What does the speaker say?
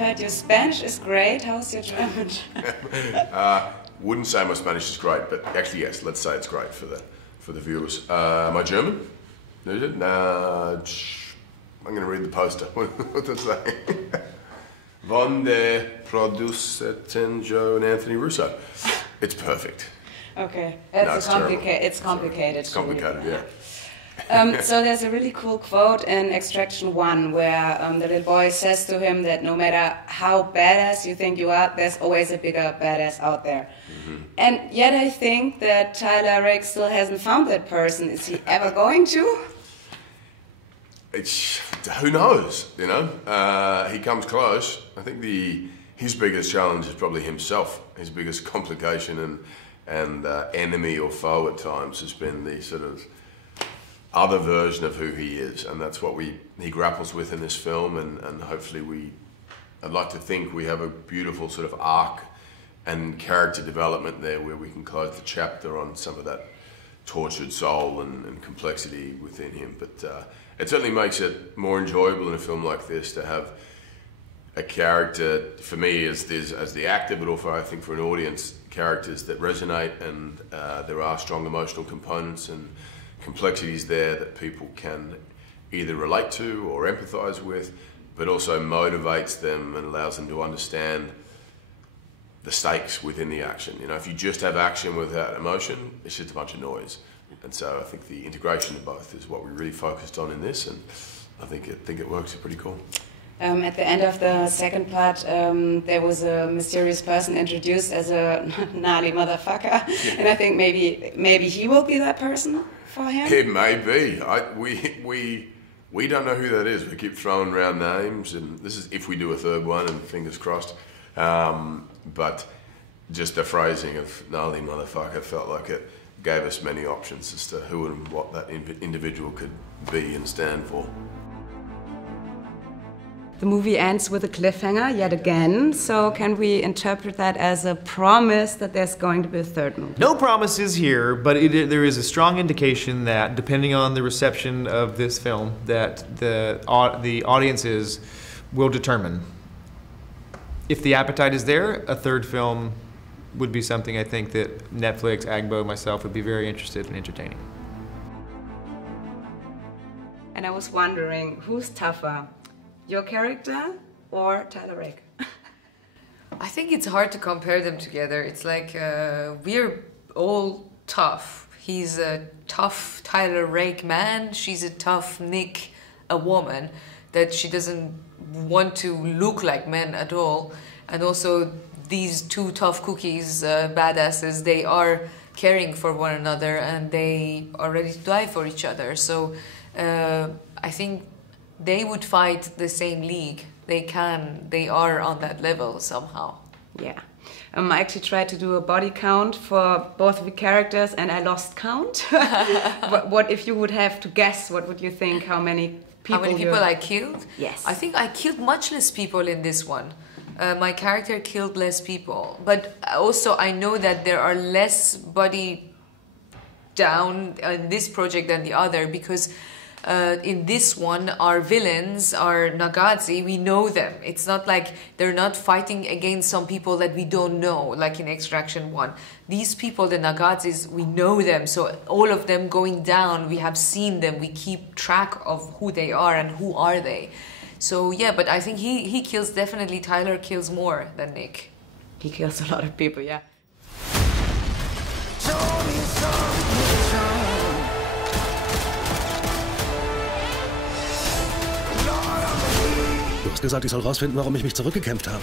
heard your Spanish is great. How's your German? Wouldn't say my Spanish is great, but actually yes, let's say it's great for the viewers. My German? Is it? I'm going to read the poster. What does it say? Von der Produzenten Joe and Anthony Russo. It's perfect. Okay, It's complicated. It's complicated, yeah. So there's a really cool quote in Extraction 1 where the little boy says to him that no matter how badass you think you are, there's always a bigger badass out there. Mm-hmm. And yet I think that Tyler-Rake still hasn't found that person. Is he ever going to? Who knows, you know? He comes close. I think his biggest challenge is probably himself. His biggest complication and enemy or foe at times has been the sort of other version of who he is, and that's what he grapples with in this film, and hopefully I'd like to think we have a beautiful sort of arc and character development there where we can close the chapter on some of that tortured soul and complexity within him. But it certainly makes it more enjoyable in a film like this to have a character, for me as the actor, but also I think for an audience, characters that resonate, and there are strong emotional components and complexities there that people can either relate to or empathize with, but also motivates them and allows them to understand the stakes within the action. You know, if you just have action without emotion, it's just a bunch of noise. And so I think the integration of both is what we really focused on in this, and I think it works. It's pretty cool. At the end of the second part, there was a mysterious person introduced as a gnarly motherfucker, yeah. And I think maybe he will be that person for him. It may be. We don't know who that is. We keep throwing around names, and this is if we do a third one, and fingers crossed. But just the phrasing of gnarly motherfucker felt like it gave us many options as to who and what that individual could be and stand for. The movie ends with a cliffhanger yet again, so can we interpret that as a promise that there's going to be a third movie? No promises here, but there is a strong indication that, depending on the reception of this film, that the audiences will determine. If the appetite is there, a third film would be something I think that Netflix, Agbo, myself would be very interested in entertaining. And I was wondering, who's tougher? Your character or Tyler-Rake? I think it's hard to compare them together. It's like we're all tough. He's a tough Tyler-Rake man. She's a tough Nick, a woman, that she doesn't want to look like men at all. And also these two tough cookies, badasses, they are caring for one another and they are ready to die for each other. So I think they would fight the same league. They are on that level somehow. Yeah. I actually tried to do a body count for both of the characters and I lost count. What if you would have to guess, what would you think, how many people I killed? Yes. I think I killed much less people in this one. My character killed less people. But also I know that there are less body down in this project than the other, because in this one, our villains, our Nagazi, we know them. It's not like they're not fighting against some people that we don't know, like in Extraction 1. These people, the Nagazis, we know them. So all of them going down, we have seen them. We keep track of who they are and who are they. So yeah, but I think he kills, definitely Tyler kills more than Nick. He kills a lot of people, yeah. Du hast gesagt, ich soll rausfinden, warum ich mich zurückgekämpft habe.